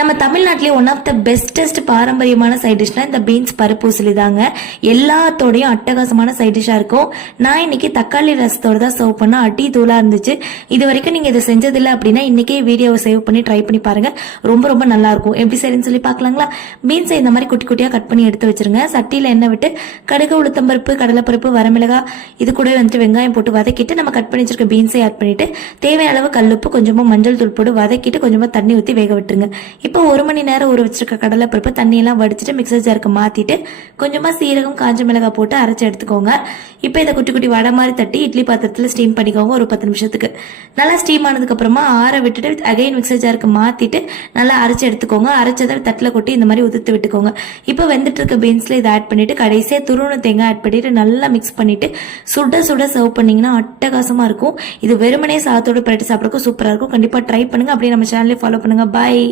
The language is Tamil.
நம்ம தமிழ்நாட்டிலேயே ஒன் ஆஃப் த பெஸ்டஸ்ட் பாரம்பரியமான சைட் டிஷ்னா இந்த பீன்ஸ் பருப்பு உசிலி தாங்க. எல்லாத்தோடையும் அட்டகாசமான சைட் டிஷ்ஷா இருக்கும். நான் இன்னைக்கு தக்காளி ரசத்தோட தான் சர்வ் பண்ண அடி தூளா இருந்துச்சு. இது வரைக்கும் நீங்க இதை செஞ்சதில்லை அப்படின்னா இன்னைக்கே வீடியோவை சேவ் பண்ணி ட்ரை பண்ணி பாருங்க. ரொம்ப ரொம்ப நல்லா இருக்கும். எப்படி சரின்னு சொல்லி பார்க்கலாங்களா? பீன்ஸை இந்த மாதிரி குட்டி குட்டியா கட் பண்ணி எடுத்து வச்சிருங்க. சட்டியில எண்ணெய் விட்டு கடுகு, உளுத்தம்பருப்பு, கடலைப்பருப்பு, வரமிளகாய் இது கூட வந்துட்டு வெங்காயம் போட்டு வதக்கிட்டு நம்ம கட் பண்ணி வச்சிருக்க பீன்ஸை ஆட் பண்ணிட்டு தேவையான அளவு கல்லுப்பு, கொஞ்சமா மஞ்சள் தூள் போட்டு வதக்கிட்டு கொஞ்சமா தண்ணி ஊற்றி வேக விட்டுருங்க. இப்போ 1 மணி நேரம் ஊற வச்சிருக்க கடலை பருப்பு தண்ணியெல்லாம் வடிச்சிட்டு மிக்சர் ஜாருக்கு மாத்திட்டு கொஞ்சமா சீரகம், காஞ்ச மிளகாய் போட்டு அரைச்சி எடுத்துக்கோங்க. இப்போ இதை குட்டி குட்டி வடை மாதிரி தட்டி இட்லி பாத்திரத்தில் ஸ்டீம் பண்ணிக்கோங்க ஒரு 10 நிமிஷத்துக்கு. நல்லா ஸ்டீம் ஆனதுக்கு அப்புறமா ஆற விட்டுட்டு அகைன் மிக்சர் ஜாருக்கு மாத்திட்டு நல்லா அரைச்சி எடுத்துக்கோங்க. அரைச்சதை தட்டில் கொட்டி இந்த மாதிரி உதுத்து விட்டுக்கோங்க. இப்போ வெந்துட்டு இருக்க பீன்ஸ்ல இதை ஆட் பண்ணிட்டு கடைசியா துருவன தேங்காய் ஆட் பண்ணிட்டு நல்லா மிக்ஸ் பண்ணிட்டு சுட சுட சர்வ் பண்ணீங்கன்னா அட்டகாசமா இருக்கும். இது வெறுமனே சாதத்தோட பரட்டி சாப்பிடறதுக்கும் சூப்பரா இருக்கும். கண்டிப்பா ட்ரை பண்ணுங்க. அப்படியே நம்ம சேனலை ஃபாலோ பண்ணுங்க. பாய்.